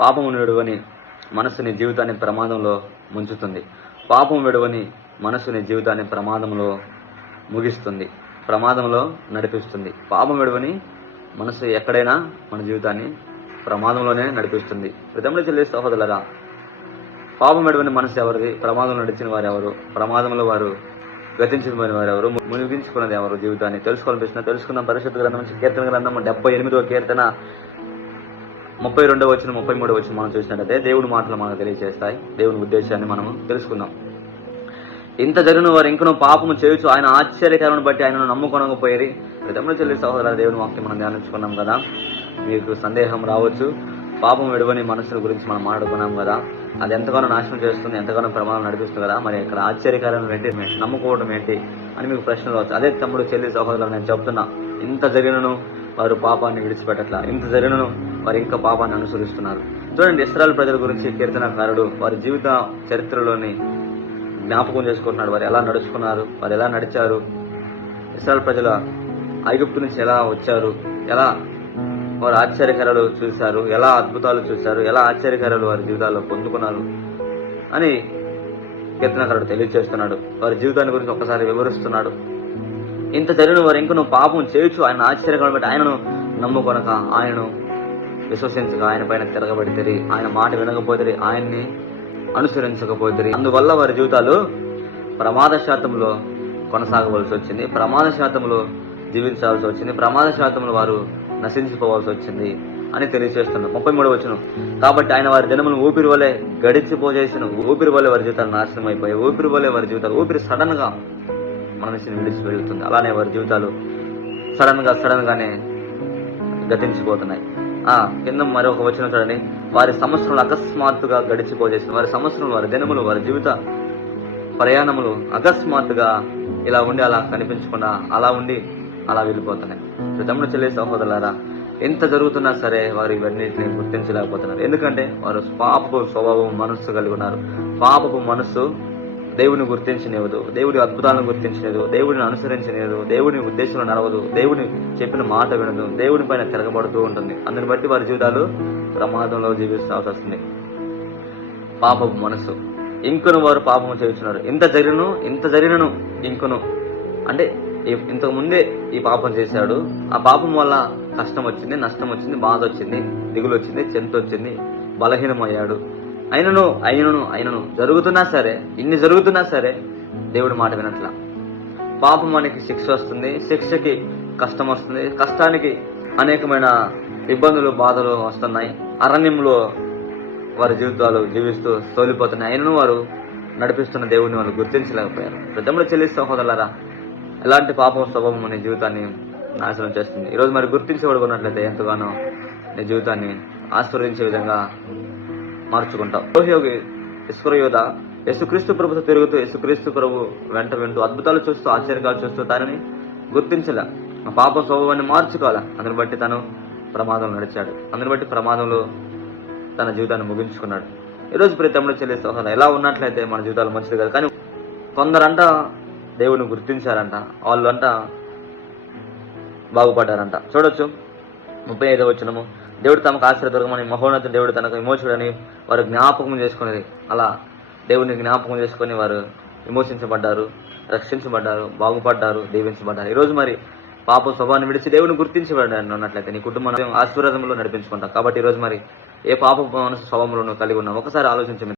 పాపమును విడువని మనసుని జీవితాన్ని ప్రమాదంలో ముంచుతుంది. పాపం విడువని మనసుని జీవితాన్ని ప్రమాదంలో ముగిస్తుంది, ప్రమాదంలో నడిపిస్తుంది. పాపం విడువని మనసు ఎక్కడైనా మన జీవితాన్ని ప్రమాదంలోనే నడిపిస్తుంది. ప్రథమ చెల్లి సహోదరులరా, పాపం విడువని మనసు ఎవరిది? ప్రమాదంలో నడిచిన వారు ఎవరు? ప్రమాదంలో వారు గతించిన వారు ఎవరు? మునిగించుకున్నది ఎవరు? జీవితాన్ని తెలుసుకుందాం. పరిశుద్ధ గ్రంథం నుంచి కీర్తన గ్రంథం 78వ కీర్తన 32వ వచనం 33వ వచనం మనం చూసినట్లయితే దేవుడి మాటలు మనకు తెలియజేస్తాయి. దేవుని ఉద్దేశాన్ని మనము తెలుసుకుందాం. ఇంత జరిగిన వారు ఇంకనూ పాపము చేయొచ్చు, ఆయన ఆశ్చర్యకరమును బట్టి ఆయనను నమ్ముకొనకపోయేది. ప్రథమ చెల్లి సహోదరుల, దేవుని వాక్యం మనం ధ్యానించుకున్నాం కదా. మీకు సందేహం రావచ్చు, పాపం విడువని మనసుల గురించి మనం మాట్లాడుకున్నాం కదా. అది ఎంతగానో నాశనం చేస్తుంది, ఎంతగానో ప్రమాదం నడిపిస్తుంది కదా. మరి ఇక్కడ ఆశ్చర్యకరం ఏంటి, నమ్ముకోవడం ఏంటి అని మీకు ప్రశ్నలు రావచ్చు. అదే తమ్ముడు చెల్లి సహోదరులు, నేను చెప్తున్నా, ఇంత జరిగినను వారు పాపాన్ని విడిచిపెట్టట్లా. ఇంత జరిగినను వారు ఇంకా పాపాన్ని అనుసరిస్తున్నారు. చూడండి, ఇశ్రాయేలు ప్రజల గురించి కీర్తనకారుడు వారి జీవిత చరిత్రలోని జ్ఞాపకం చేసుకుంటున్నాడు. వారు ఎలా నడుచుకున్నారు, వారు ఎలా నడిచారు, ఇశ్రాయేలు ప్రజల ఐగుప్తు నుంచి ఎలా వచ్చారు, ఎలా వారు ఆశ్చర్యకరాలు చూశారు, ఎలా అద్భుతాలు చూశారు, ఎలా ఆశ్చర్యకరాలు వారి జీవితాల్లో పొందుకున్నారు అని కీర్తనకారుడు తెలియజేస్తున్నాడు. వారి జీవితాన్ని గురించి ఒక్కసారి వివరిస్తున్నాడు. ఇంత జరిగిన వారు ఇంకను పాపం చేయొచ్చు, ఆయన ఆశ్చర్యకరం బట్టి ఆయనను నమ్ముకొనక, ఆయనను విశ్వసించక, ఆయన పైన తిరగబడితే, ఆయన మాట వినకపోతే, ఆయన్ని అనుసరించకపోతే, అందువల్ల వారి జీవితాలు ప్రమాద శాతంలో కొనసాగవలసి వచ్చింది, ప్రమాద శాతంలో జీవించాల్సి వచ్చింది, ప్రమాద శాతంలో వారు నశించిపోవాల్సి వచ్చింది అని తెలియజేస్తున్నారు. 33వ వచనం, కాబట్టి ఆయన వారి దినములను ఊపిరి వలె గడిచిపోజేసిన, ఊపిరి వలె వారి జీవితాలు నాశనం అయిపోయాయి. ఊపిరి వలె వారి జీవితాలు, ఊపిరి సడన్ గా మనిషిని విడిచి వెళ్తుంది. అలానే వారి జీవితాలు సడన్ గానే గతించిపోతున్నాయి. కింద మరొక వచనం చూడండి, వారి సంవత్సరంలో అకస్మాత్తుగా గడిచిపోజేసిన, వారి సంవత్సరం, వారి దినములు, వారి జీవిత ప్రయాణములు అకస్మాత్తుగా ఇలా ఉండి అలా కనిపించకుండా అలా ఉండి అలా వెళ్ళిపోతున్నాయి. తమ్ముడు చెల్లి సహోదరులారా, ఎంత జరుగుతున్నా సరే వారు ఇవన్నిటిని గుర్తించలేకపోతున్నారు. ఎందుకంటే వారు పాపపు స్వభావం మనస్సు కలిగి ఉన్నారు. పాపపు మనస్సు దేవుని గుర్తించనివ్వదు, దేవుడి అద్భుతాలను గుర్తించలేదు, దేవుడిని అనుసరించలేదు, దేవుని ఉద్దేశంలో నడవదు, దేవుని చెప్పిన మాట వినదు, దేవుని పైన తిరగబడుతూ ఉంటుంది. అందుని బట్టి వారి జీవితాలు ప్రమాదంలో జీవిస్తాల్సి వస్తుంది. పాపపు మనస్సు, ఇంకను వారు పాపము చేస్తున్నారు. ఇంత జరిగినను ఇంకను, అంటే ఇంతకు ముందే ఈ పాపం చేశాడు, ఆ పాపం వల్ల కష్టం వచ్చింది, నష్టం వచ్చింది, బాధ వచ్చింది, దిగులు వచ్చింది, చింత వచ్చింది, బలహీనమయ్యాడు. అయినను జరుగుతున్నా సరే, ఇన్ని జరుగుతున్నా సరే దేవుడి మాట వినట్లా. పాపం మనకి శిక్ష వస్తుంది, శిక్షకి కష్టం వస్తుంది, కష్టానికి అనేకమైన ఇబ్బందులు, బాధలు వస్తున్నాయి. అరణ్యంలో వారి జీవితాలు జీవిస్తూ తోలిపోతున్నాయి. అయినను వారు నడిపిస్తున్న దేవుడిని వాళ్ళు గుర్తించలేకపోయారు. పెద్దమ్మలు చెల్లి సహోదరులారా, ఎలాంటి పాపం స్వభావం నీ జీవితాన్ని నాశనం చేస్తుంది. ఈరోజు మరి గుర్తించబడుకున్నట్లయితే ఎంతగానో నీ జీవితాన్ని ఆశీర్వదించే విధంగా మార్చుకుంటావు. యోగి ఇస్కరియోత యేసుక్రీస్తు ప్రభుతో తిరుగుతూ, యేసుక్రీస్తు ప్రభు వెంట వింటూ, అద్భుతాలు చూస్తూ, ఆశ్చర్యాలు చూస్తూ తనని గుర్తించలే, పాప స్వభావాన్ని మార్చుకోవాలా. అందుని బట్టి తను ప్రమాదం నడిచాడు, అందుని బట్టి ప్రమాదంలో తన జీవితాన్ని ముగించుకున్నాడు. ఈరోజు ప్రతి తమ్ముడు చెల్లి సహోదరులు ఎలా ఉన్నట్లయితే మన జీవితాలు మంచిది కాదు. కానీ కొందరంట దేవుని గుర్తించారంట, వాళ్ళు అంట బాగుపడ్డారంట. చూడొచ్చు 35వ వచనము, దేవుడు తమకు ఆశ్రయదుర్గమని, మహోన్నత దేవుడు తనకు విమోచకుడని వారు జ్ఞాపకం చేసుకునేది. అలా దేవుని జ్ఞాపకం చేసుకుని వారు విమోచించబడ్డారు, రక్షించబడ్డారు, బాగుపడ్డారు, దీవించబడ్డారు. ఈరోజు మరి పాప స్వభావాన్ని విడిచి దేవుని గుర్తించబడ్డారు అన్నట్లయితే నీ కుటుంబాన్ని ఆశీర్వాదంలో నడిపించుకుంటాం. కాబట్టి ఈరోజు మరి ఏ పాప మనసు స్వభావంలో కలిగి ఉన్నావు ఒకసారి ఆలోచించండి.